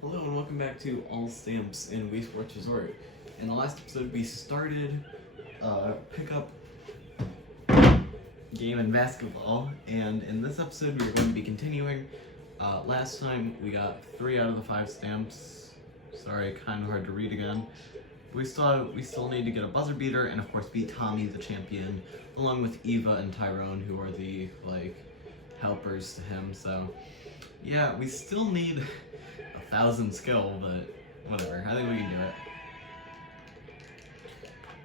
Hello and welcome back to All Stamps in Wii Sports Resort. In the last episode we started pickup game in basketball, and in this episode we are going to be continuing. Last time we got 3 out of the 5 stamps. Sorry, kind of hard to read again. We still need to get a buzzer beater and of course beat Tommy the champion, along with Eva and Tyrone, who are the helpers to him. So yeah, we still need 1,000 skill, but whatever. I think we can do it.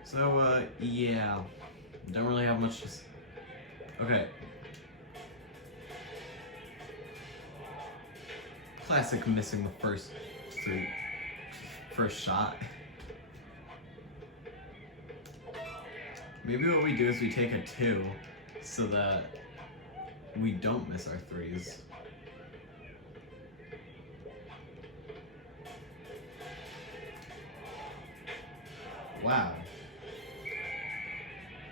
So yeah, don't really have much to say. Okay. Classic missing the first shot. Maybe what we do is we take a 2 so that we don't miss our 3s. Wow.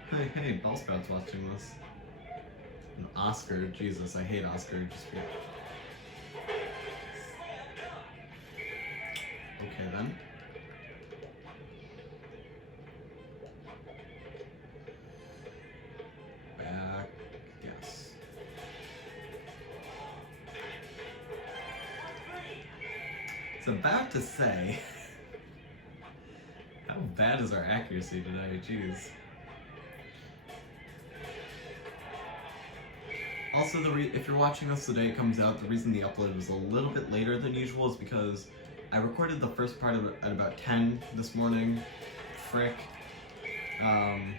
Hey, Bell Sprout's watching this. And Oscar, Jesus, I hate Oscar. Okay then. Back, yes. It's about to say, how bad is our accuracy today? Jeez. Also, if you're watching this the day it comes out, the reason the upload was a little bit later than usual is because I recorded the first part of it at about 10 this morning. Frick. And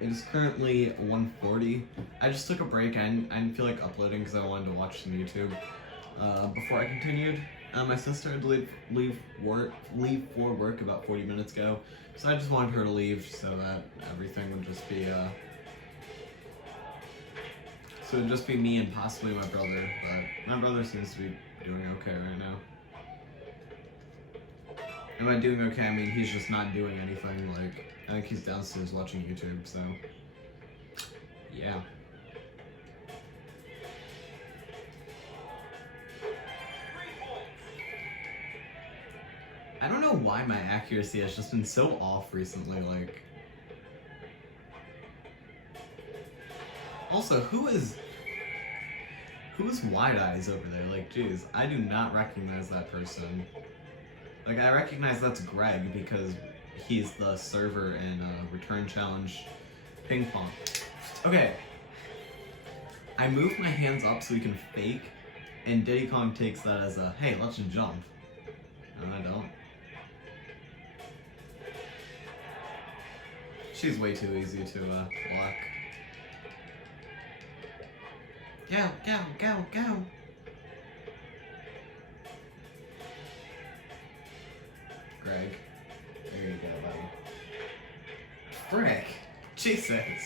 it is currently 1:40. I just took a break. I didn't feel like uploading because I wanted to watch some YouTube before I continued. My sister had to leave for work about 40 minutes ago, so I just wanted her to leave so that everything would just be so it'd just be me and possibly my brother, but my brother seems to be doing okay right now. And by doing okay, I mean he's just not doing anything. I think he's downstairs watching YouTube, so yeah. I don't know why my accuracy has just been so off recently, Also, who is Wide Eyes over there? Jeez, I do not recognize that person. I recognize that's Greg because he's the server in Return Challenge Ping Pong. Okay. I move my hands up so we can fake, and Diddy Kong takes that as a, hey, let's jump. No, I don't. She's way too easy to block. Go, go, go, go! Greg, you're gonna go, buddy. Frick! Jesus!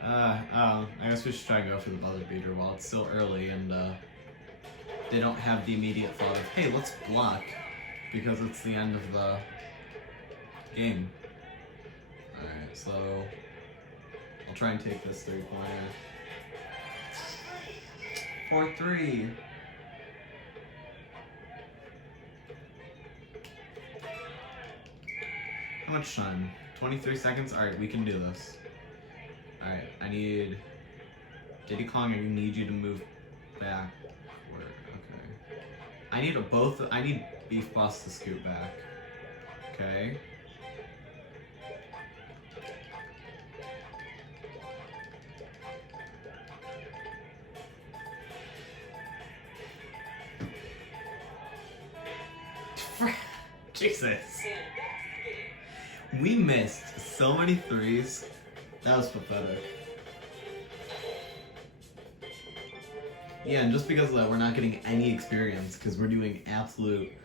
I guess we should try and go for the buzzer beater while it's still early and they don't have the immediate thought of, hey, let's block, because it's the end of the game. Alright, so I'll try and take this 3-pointer. 4-3. How much time? 23 seconds? Alright, we can do this. Alright, I need Diddy Kong, I need you to move backward. Okay. I need Beef Boss to scoot back. Okay. Jesus. We missed so many 3s. That was pathetic. Yeah, and just because of that, we're not getting any experience because we're doing absolutely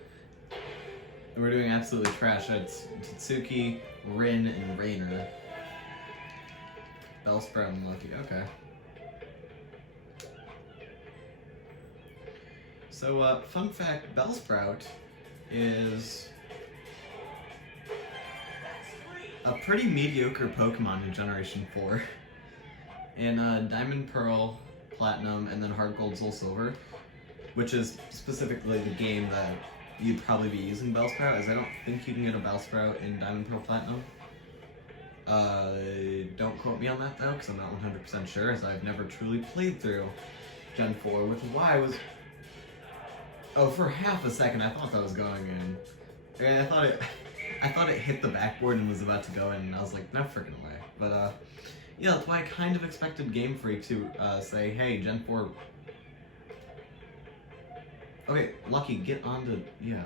trash. It's Tatsuki, Rin, and Rainer. Bell Sprout and Lucky. Okay. So, fun fact: Bell Sprout is a pretty mediocre Pokemon in Generation 4. In Diamond, Pearl, Platinum, and then Heart Gold, Soul Silver, which is specifically the game that you'd probably be using Bellsprout, as I don't think you can get a Bellsprout in Diamond Pearl Platinum. Don't quote me on that though, because I'm not 100% sure, as I've never truly played through Gen 4, which is why I was... Oh, for half a second I thought that was going in. And I thought it hit the backboard and was about to go in, and I was like, no freaking way. But, yeah, that's why I kind of expected Game Freak to, say, hey, Gen 4... Okay, Lucky, get on to... yeah.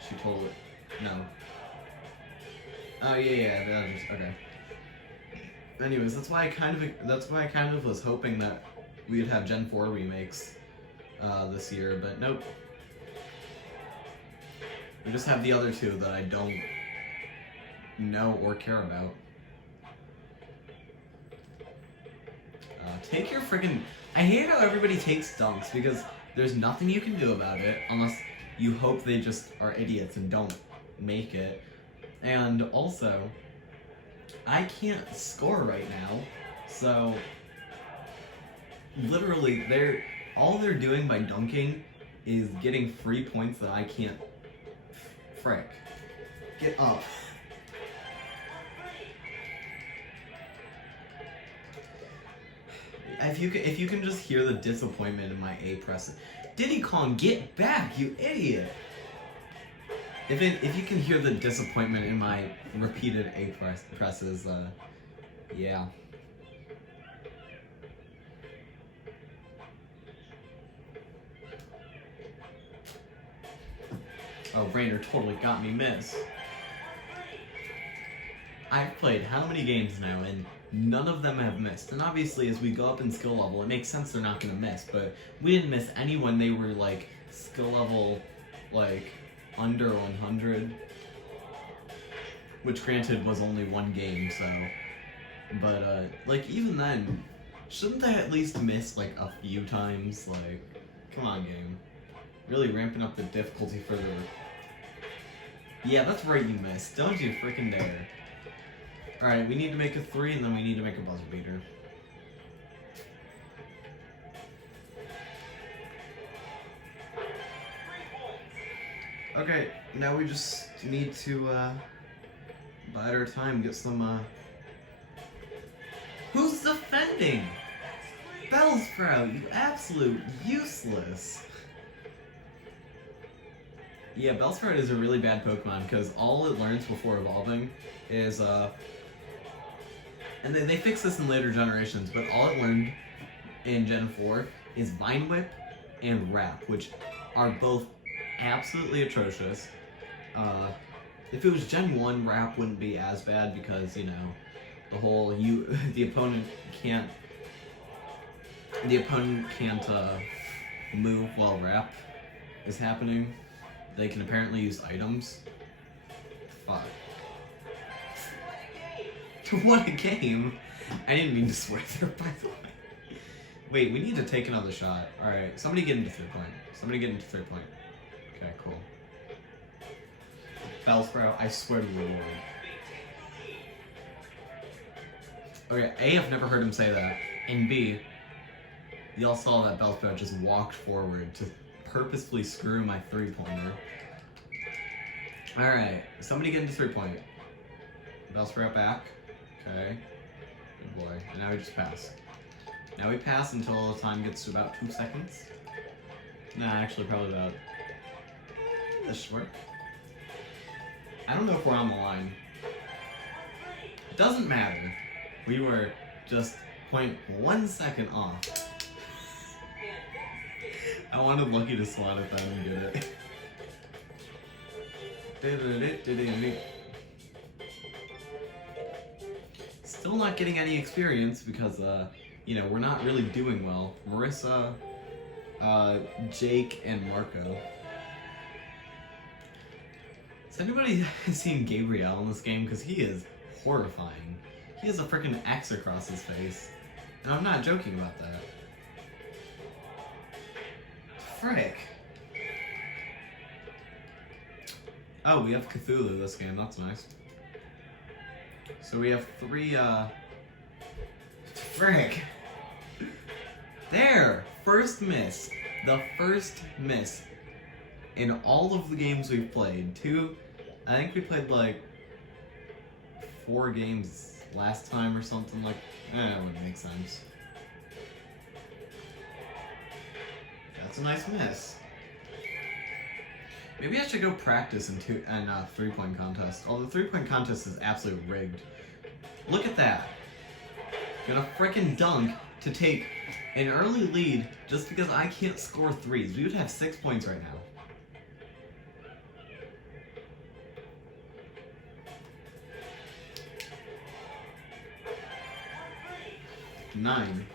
She told it. No. Oh, yeah, that just... okay. Anyways, that's why I kind of was hoping that we'd have Gen 4 remakes, this year, but nope. We just have the other two that I don't know or care about. Take your friggin'... I hate how everybody takes dunks, because there's nothing you can do about it, unless you hope they just are idiots and don't make it. And also, I can't score right now, so... literally, all they're doing by dunking is getting free points that I can't... Frick. Get up. If you can just hear the disappointment in my A press. Diddy Kong, get back, you idiot! If you can hear the disappointment in my repeated A presses, yeah. Oh, Rainer totally got me miss. I've played how many games now, and none of them have missed. And obviously, as we go up in skill level, it makes sense they're not gonna miss, but we didn't miss any when they were, like, skill level, like, under 100. Which, granted, was only one game, so... But, like, even then, shouldn't they at least miss, like, a few times? Like, come on, game. Really ramping up the difficulty further. Yeah, that's right, you missed. Don't you freaking dare. Alright, we need to make a 3, and then we need to make a buzzer beater. Okay, now we just need to, bide our time, get some, Who's defending? Bellsprout, you absolute useless. Yeah, Bellsprout is a really bad Pokemon, because all it learns before evolving is, and then they fix this in later generations, but all it learned in Gen 4 is Vine Whip and Wrap, which are both absolutely atrocious. If it was Gen 1, Wrap wouldn't be as bad because, you know, the whole the opponent can't move while Wrap is happening. They can apparently use items. Fuck. What a game! I didn't mean to swear there, by the way. Wait, we need to take another shot. Alright, somebody get into 3-point. Somebody get into 3-point. Okay, cool. Bellsprout, I swear to the Lord. Okay, A, I've never heard him say that. And B, y'all saw that Bellsprout just walked forward to purposefully screw my 3-pointer. Alright, somebody get into 3-point. Bellsprout back. Okay. Good boy. And now we just pass. Now we pass until the time gets to about 2 seconds. Nah, actually probably about... this should work. I don't know if we're on the line. It doesn't matter. We were just 0.1 second off. I wanted Lucky to swat at that and get it. Still not getting any experience because, you know, we're not really doing well. Marissa, Jake, and Marco. Has anybody seen Gabriel in this game? Because he is horrifying. He has a freaking X across his face. And I'm not joking about that. Frick. Oh, we have Cthulhu this game. That's nice. So we have 3, Frick. There! First miss. The first miss in all of the games we've played. I think we played like 4 games last time or something like. It wouldn't make sense. That's a nice miss. Maybe I should go practice in 3-point contest. Although the 3-point contest is absolutely rigged. Look at that. Gonna frickin' dunk to take an early lead just because I can't score 3s. We would have 6 points right now. Nine.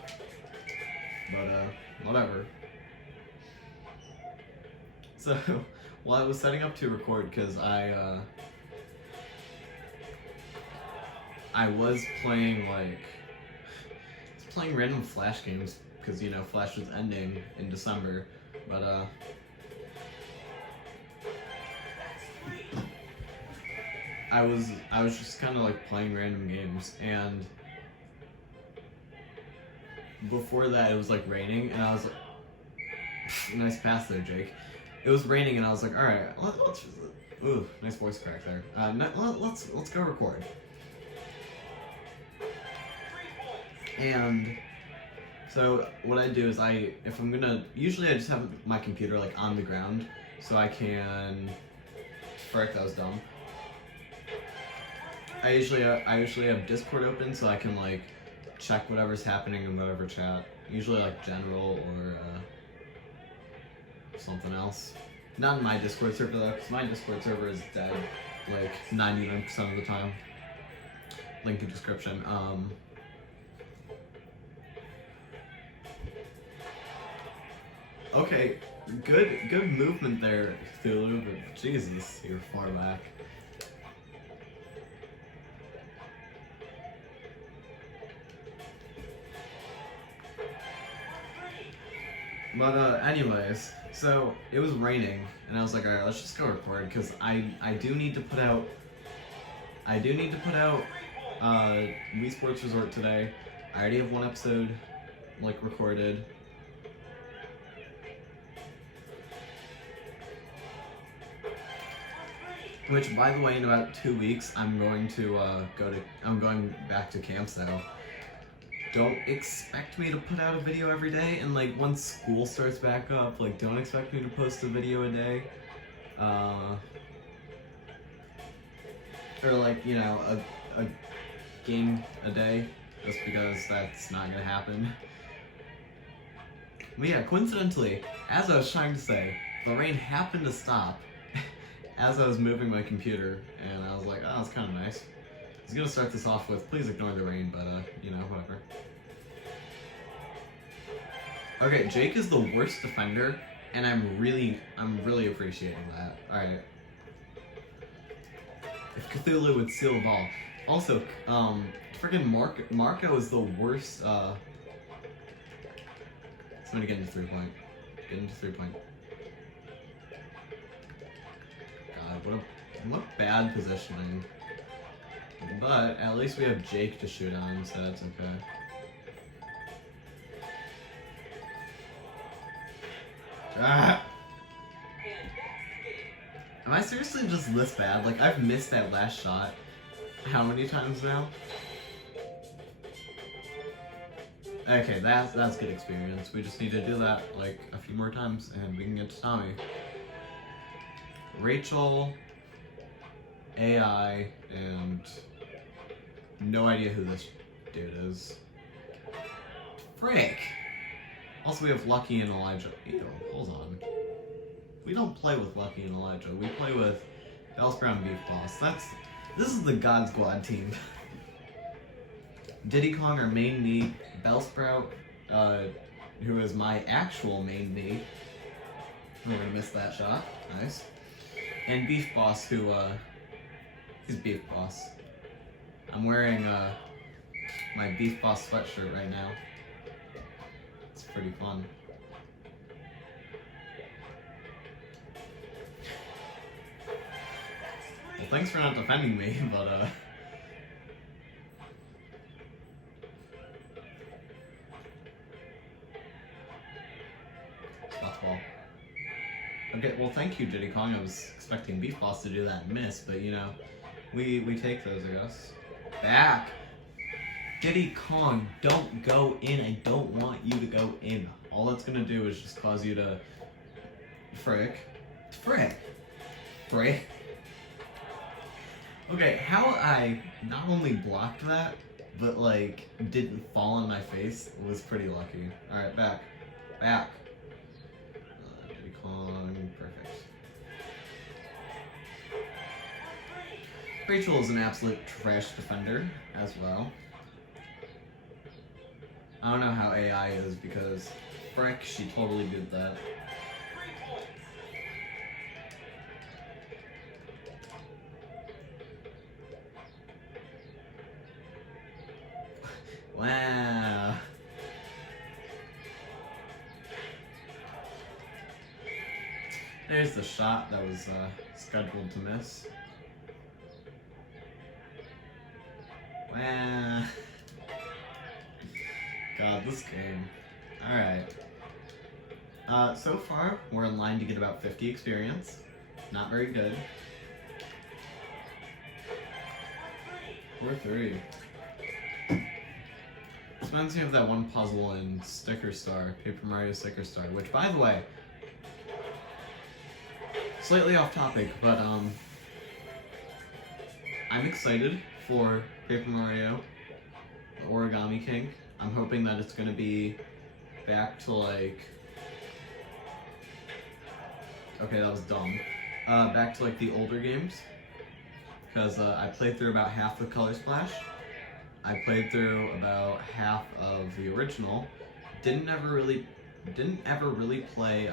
But, whatever. So, while I was setting up to record, because I was playing, playing random Flash games, because, you know, Flash was ending in December, but, I was just kind of, like, playing random games, and before that it was, like, raining, and I was like, nice pass there, Jake. It was raining, and I was like, alright, let's just, ooh, nice voice crack there. Let's go record. And so what I do is usually I just have my computer like on the ground so I can, frick, that was dumb. I usually have Discord open so I can like check whatever's happening in whatever chat. Usually like general or something else. Not in my Discord server though, because my Discord server is dead like 99% of the time. Link in description. Okay, good movement there, Cthulhu, but Jesus, you're far back. But anyways, so it was raining, and I was like, alright, let's just go record, because I do need to put out Wii Sports Resort today. I already have 1 episode like recorded. Which, by the way, in about 2 weeks, I'm going back to camp, so don't expect me to put out a video every day, and like once school starts back up, like don't expect me to post a video a day. Or like, you know, a game a day, just because that's not gonna happen. But yeah, coincidentally, as I was trying to say, the rain happened to stop as I was moving my computer, and I was like, oh, that's kind of nice. I was gonna start this off with, please ignore the rain, but you know, whatever. Okay, Jake is the worst defender, and I'm really appreciating that. Alright. If Cthulhu would steal the ball. Also, friggin' Marco is the worst, somebody get into 3-point. Get into 3-point. God, what bad positioning. But at least we have Jake to shoot on, so that's okay. Ah! Am I seriously just this bad? Like, I've missed that last shot how many times now? Okay, that's good experience. We just need to do that like a few more times and we can get to Tommy. Rachel, AI, and no idea who this dude is. Frick! Also, we have Lucky and Elijah. Ew, hold on. We don't play with Lucky and Elijah. We play with Bellsprout and Beef Boss. This is the God Squad team. Diddy Kong, our main knee. Bellsprout, who is my actual main knee. We're gonna miss that shot. Nice. And Beef Boss, who, he's Beef Boss. I'm wearing, my Beef Boss sweatshirt right now. It's pretty fun. Well, thanks for not defending me, but, Spot Okay, well thank you, Diddy Kong. I was expecting Beef Boss to do that and miss, but you know, we take those, I guess. Back! Diddy Kong, don't go in. I don't want you to go in. All it's gonna do is just cause you to... Frick. Okay, how I not only blocked that, but like, didn't fall on my face was pretty lucky. Alright, back. Diddy Kong, perfect. Rachel is an absolute trash defender as well. I don't know how AI is because, frick, she totally did that. Wow. There's the shot that was scheduled to miss. Wow. God, this game. Alright. So far, we're in line to get about 50 experience. Not very good. 4-3. This reminds me of that one puzzle in Sticker Star, Paper Mario Sticker Star, which, by the way, slightly off topic, but I'm excited for Paper Mario Origami King. I'm hoping that it's gonna be back to like... Okay, that was dumb. Back to like the older games. Because I played through about half the Color Splash. I played through about half of the original. Didn't ever really play,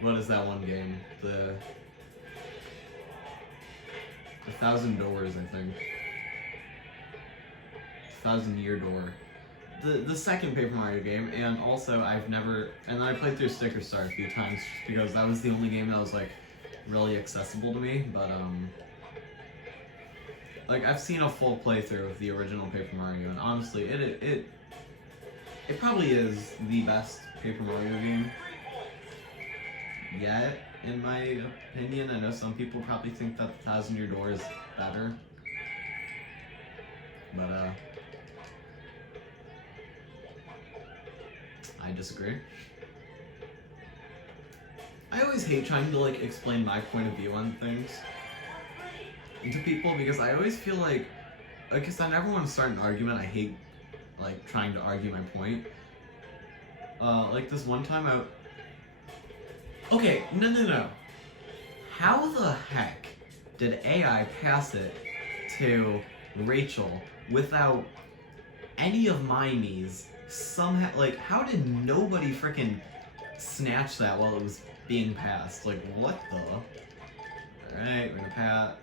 what is that one game? The 1,000 Doors, I think. 1,000 Year Door. The second Paper Mario game, and also I played through Sticker Star a few times just because that was the only game that was like really accessible to me, but like I've seen a full playthrough of the original Paper Mario, and honestly it probably is the best Paper Mario game yet, in my opinion. I know some people probably think that the 1,000 Year Door is better, but I disagree. I always hate trying to like explain my point of view on things to people because I always feel like, because I never want to start an argument. I hate like trying to argue my point. Like this one time okay, no. How the heck did AI pass it to Rachel without any of my knees? Somehow, like, how did nobody freaking snatch that while it was being passed? Like, what the? Alright, we're gonna pat.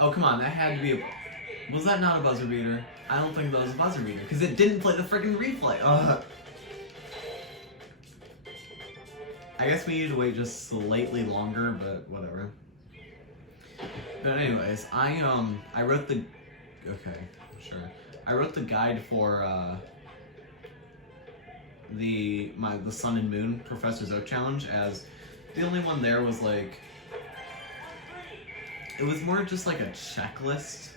Oh, come on, that had to be a... Was that not a buzzer beater? I don't think that was a buzzer beater, because it didn't play the freaking replay. I guess we need to wait just slightly longer, but whatever. But anyways, I wrote the... Okay, sure. I wrote the guide for, the Sun and Moon Professor's Oak Challenge, as the only one there was like... It was more just like a checklist,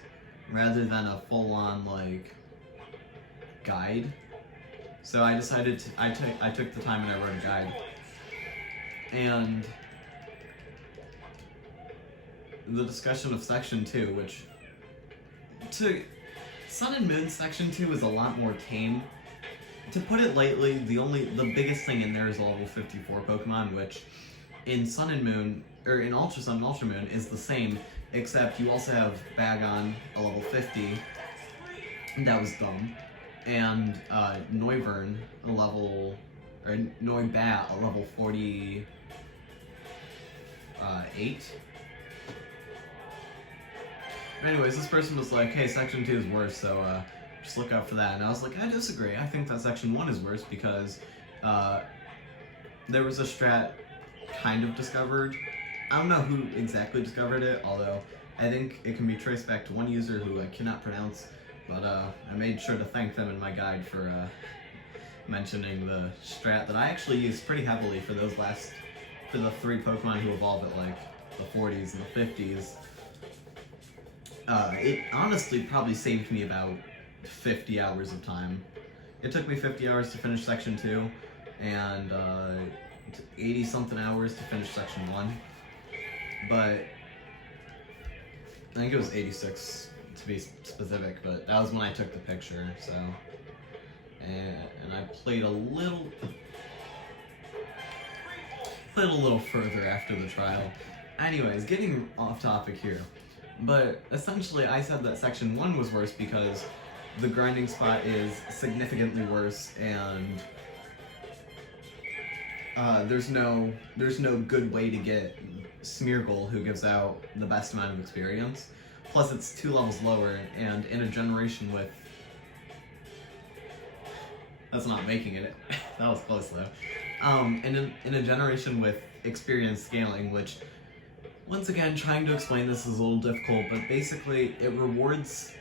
rather than a full-on, like, guide. So I decided to... I took the time and I wrote a guide. And the discussion of Section 2, which... Sun and Moon Section 2 is a lot more tame. To put it lightly, the biggest thing in there is level 54 Pokemon, which in Sun and Moon, or in Ultra Sun and Ultra Moon, is the same, except you also have Bagon, a level 50. That was dumb. And Noivern, a level... or Noibat, a level 48. Anyways, this person was like, hey, Section 2 is worse, so just look out for that. And I was like, I disagree. I think that Section 1 is worse because there was a strat kind of discovered. I don't know who exactly discovered it, although I think it can be traced back to one user who I cannot pronounce, but I made sure to thank them in my guide for mentioning the strat that I actually used pretty heavily for the 3 Pokemon who evolve at like the 40s and the 50s. It honestly probably saved me about 50 hours of time. It took me 50 hours to finish Section 2, and 80-something hours to finish Section 1. But I think it was 86 to be specific, but that was when I took the picture, so. And I played a little further after the trial. Anyways, getting off topic here. But essentially, I said that Section 1 was worse because the grinding spot is significantly worse, and there's no good way to get Smeargle, who gives out the best amount of experience. Plus, it's 2 levels lower, and in a generation with... That's not making it. That was close, though. In a generation with experience scaling, which, once again, trying to explain this is a little difficult, but basically, it rewards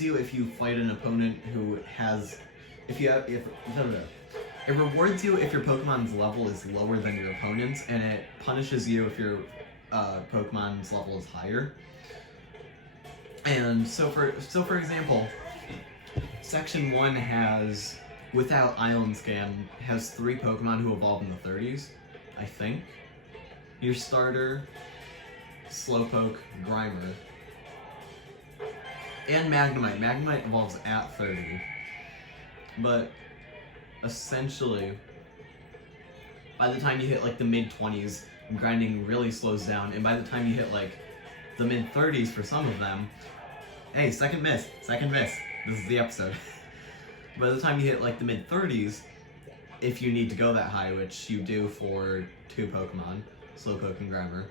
you if you fight an opponent who has... It rewards you if your Pokemon's level is lower than your opponent's, and it punishes you if your Pokemon's level is higher. And so for example, Section 1 has, without Island Scan, has 3 Pokemon who evolve in the 30s, I think. Your starter, Slowpoke, Grimer, and Magnemite. Magnemite evolves at 30. But essentially, by the time you hit like the mid-20s, grinding really slows down, and by the time you hit like the mid-30s for some of them, hey, second miss, this is the episode. By the time you hit like the mid-30s, if you need to go that high, which you do for 2 Pokemon, Slowpoke and Grimer,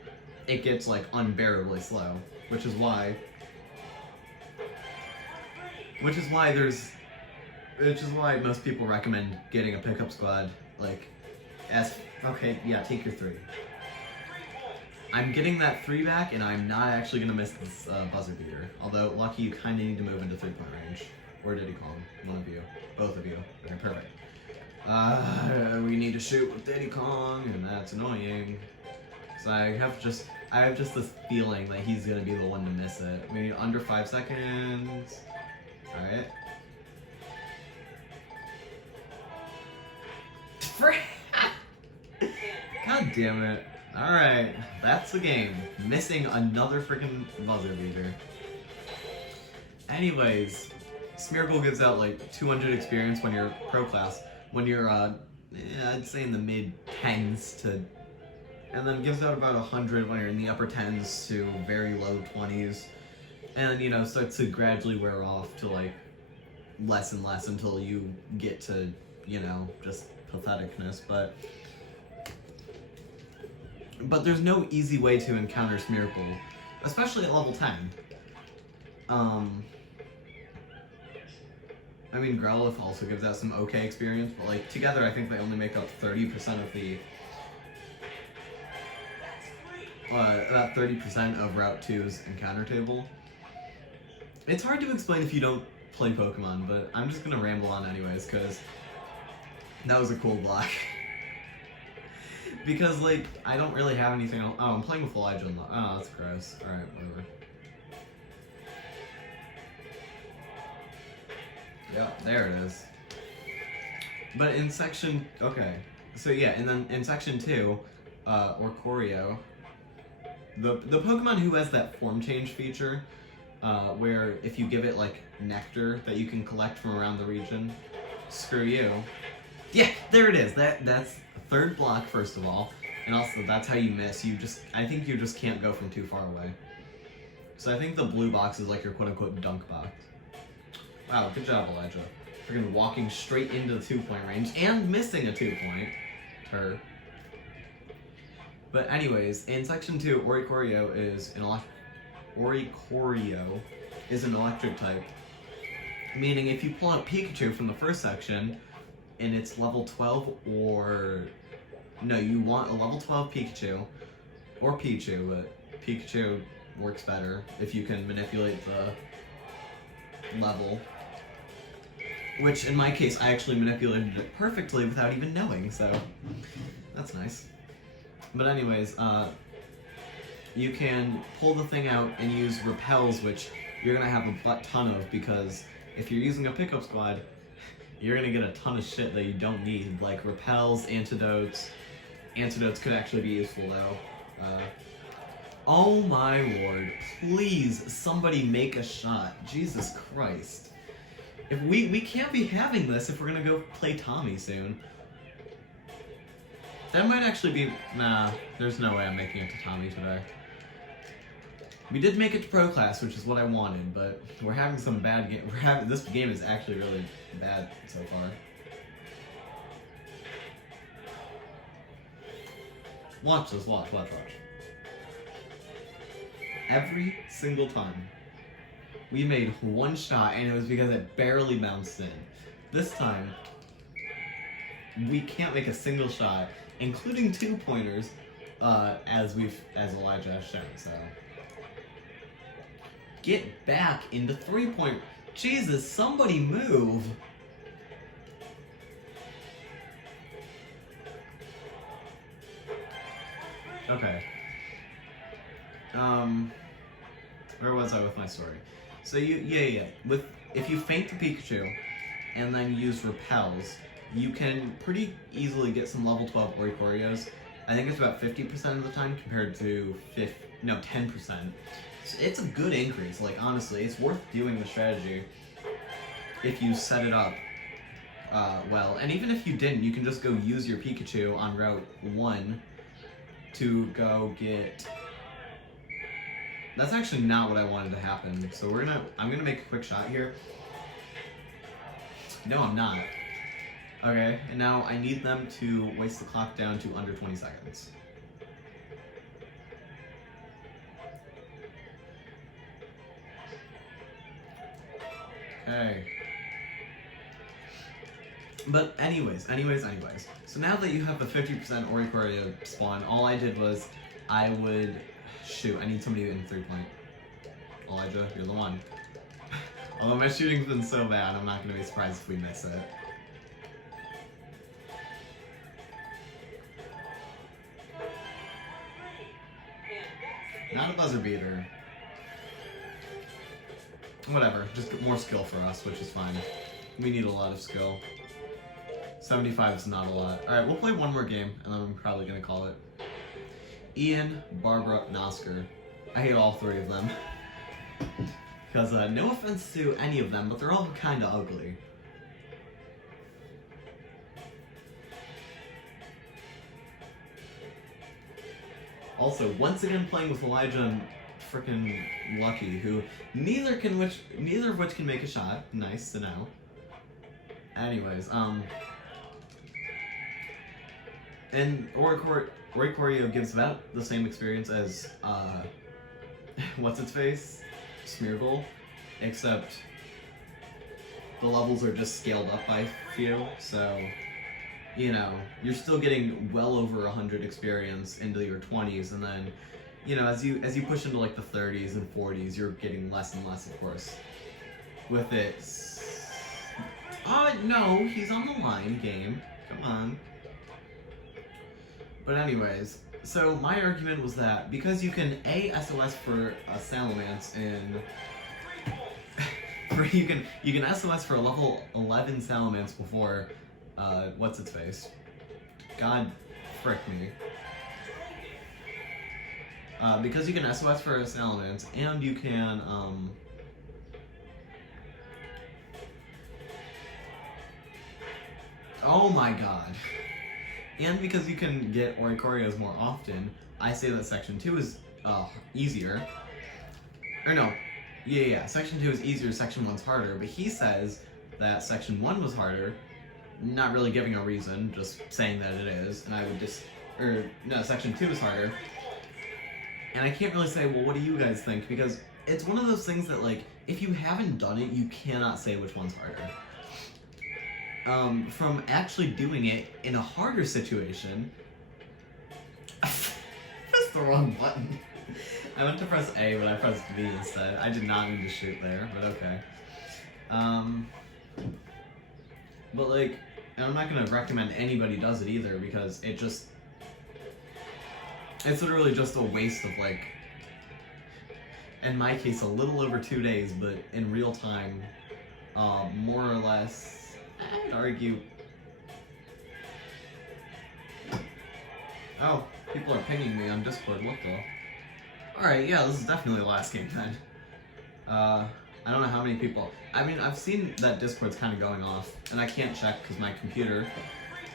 it gets like unbearably slow, which is why most people recommend getting a pickup squad, like, okay, yeah, take your 3. I'm getting that 3 back, and I'm not actually going to miss this buzzer beater. Although, Lucky, you kind of need to move into 3-point range. Or Diddy Kong. One of you. Both of you. Okay, perfect. We need to shoot with Diddy Kong, and that's annoying. So I have just this feeling that he's going to be the one to miss it. Maybe under 5 seconds. Alright. God damn it. Alright, that's the game. Missing another freaking buzzer beater. Anyways, Smeargle gives out like 200 experience when you're pro class. When you're, I'd say in the mid-10s to... And then gives out about 100 when you're in the upper 10s to very low 20s. And, you know, starts to gradually wear off to like less and less until you get to, you know, just patheticness. But there's no easy way to encounter Smeargle, especially at level 10. I mean, Growlithe also gives out some okay experience, but like together I think they only make up 30% of the about 30% of Route 2's encounter table. It's hard to explain if you don't play Pokemon, but I'm just gonna ramble on anyways, because that was a cool block. Because, like, I don't really have anything else. Oh, I'm playing with Elijah. Oh, that's gross. Alright, whatever. Yep, there it is. But in section... Okay. So, yeah, and then in section 2, Orcorio, the Pokemon who has that form change feature, where if you give it, like, nectar that you can collect from around the region, screw you. Yeah, there it is. That's... Third block, first of all, and also that's how you miss. I think you just can't go from too far away. So I think the blue box is like your quote-unquote dunk box. Wow, good job, Elijah. Freaking walking straight into the 2-point range and missing a 2-point. But anyways, in section 2, Oricorio is an electric type. Meaning if you pull out Pikachu from the first section, and it's level 12 or... No, you want a level 12 Pikachu, or Pichu, but Pikachu works better if you can manipulate the level. which in my case, I actually manipulated it perfectly without even knowing, so that's nice. But anyways, you can pull the thing out and use repels, which you're gonna have a butt ton of, because if you're using a pickup squad, you're gonna get a ton of shit that you don't need, like repels, antidotes. Antidotes could actually be useful though. Oh my lord, please somebody make a shot. Jesus Christ. If we can't be having this if we're gonna go play Tommy soon. That might actually be, nah, there's no way I'm making it to Tommy today. We did make it to Pro Class, which is what I wanted, but we're having some bad game. This game is actually really bad so far. Watch this, watch. Every single time, we made one shot, and it was because it barely bounced in. This time, we can't make a single shot, including 2-pointers, as Elijah has shown. So, get back into 3-point. Jesus, somebody move! Okay. Where was I with my story? So if you feint the Pikachu and then use repels, you can pretty easily get some level 12 Oricorios. I think it's about 50% of the time compared to 10%. So it's a good increase, like honestly, it's worth doing the strategy if you set it up well. And even if you didn't, you can just go use your Pikachu on Route 1 to go get... That's actually not what I wanted to happen. So I'm gonna make a quick shot here. No, I'm not. Okay, and now I need them to waste the clock down to under 20 seconds. Okay. But anyways. So now that you have a 50% Oricorio spawn, all I did was shoot, I need somebody in 3-point. Elijah, you're the one. Although my shooting's been so bad, I'm not gonna be surprised if we miss it. Not a buzzer beater. Whatever, just get more skill for us, which is fine. We need a lot of skill. 75 is not a lot. Alright, we'll play one more game, and then I'm probably gonna call it. Ian, Barbara, and Oscar. I hate all 3 of them. Because, no offense to any of them, but they're all kinda ugly. Also, once again playing with Elijah and frickin' Lucky, who neither of which can make a shot. Nice to know. Anyways, and Oricorio gives about the same experience as, what's-its-face? Smeargle, except the levels are just scaled up by few, so, you know, you're still getting well over 100 experience into your 20s, and then, you know, as you push into like the 30s and 40s, you're getting less and less, of course. With it. No, he's on the line, game. Come on. But anyways, so my argument was that because you can SOS for a Salamence and you can SOS for a level 11 Salamence before what's-its-face. God frick me. Because you can SOS for a Salamence and you can oh my god. And because you can get Oricorios more often, I say that Section 2 is easier. Or no, yeah, Section 2 is easier, Section 1's harder, but he says that Section 1 was harder, not really giving a reason, just saying that it is, and I would Section 2 is harder. And I can't really say, well, what do you guys think? Because it's one of those things that, like, if you haven't done it, you cannot say which one's harder. From actually doing it in a harder situation... Pressed the wrong button. I went to press A, but I pressed B instead. I did not mean to shoot there, but okay. But like, and I'm not gonna recommend anybody does it either because it's literally just a waste of like, in my case, a little over 2 days, but in real time, more or less, I'd argue. Oh, people are pinging me on Discord, what the? Alright, yeah, this is definitely the last game then. I don't know how many people. I mean, I've seen that Discord's kind of going off, and I can't check because my computer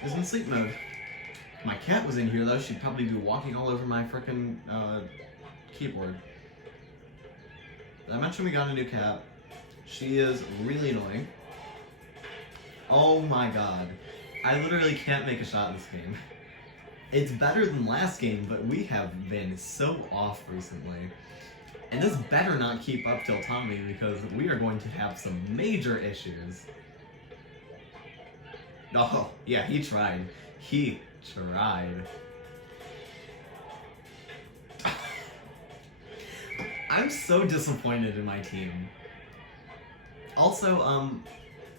is in sleep mode. If my cat was in here though, she'd probably be walking all over my frickin' keyboard. I mentioned we got a new cat. She is really annoying. Oh my god. I literally can't make a shot in this game. It's better than last game, but we have been so off recently. And this better not keep up till Tommy, because we are going to have some major issues. Oh, yeah, he tried. He tried. I'm so disappointed in my team. Also,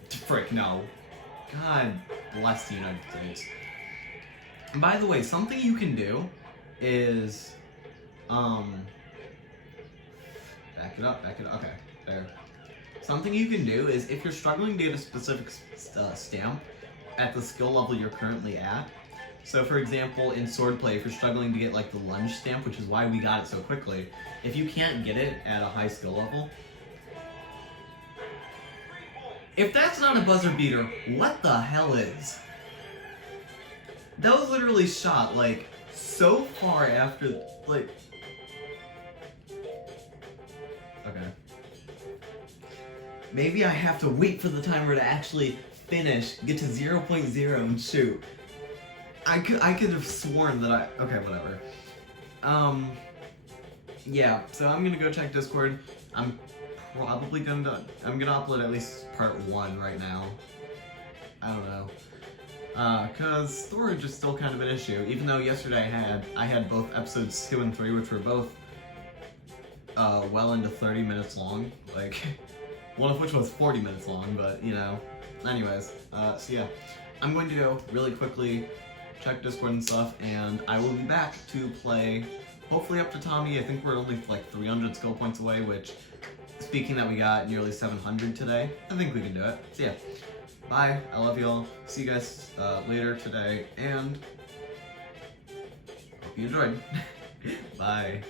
frick, no. God bless the United States. By the way, something you can do is, back it up, okay, there. Something you can do is, if you're struggling to get a specific stamp at the skill level you're currently at, so for example, in swordplay, if you're struggling to get like the lunge stamp, which is why we got it so quickly, if you can't get it at a high skill level, if that's not a buzzer beater, what the hell is? That was literally shot, like, so far after, like... Okay. Maybe I have to wait for the timer to actually finish, get to 0.0 and shoot. I could have sworn that okay, whatever. Yeah, so I'm gonna go check Discord. I'm gonna upload at least part 1 right now. I don't know. Cause storage is still kind of an issue, even though yesterday I had both episodes 2 and 3, which were both, well into 30 minutes long, like, one of which was 40 minutes long, but, you know, anyways, so yeah, I'm going to go really quickly, check Discord and stuff, and I will be back to play, hopefully up to Tommy. I think we're only like 300 skill points away, which, speaking that we got nearly 700 today, I think we can do it, so yeah. Bye, I love y'all, see you guys later today, and hope you enjoyed. Bye.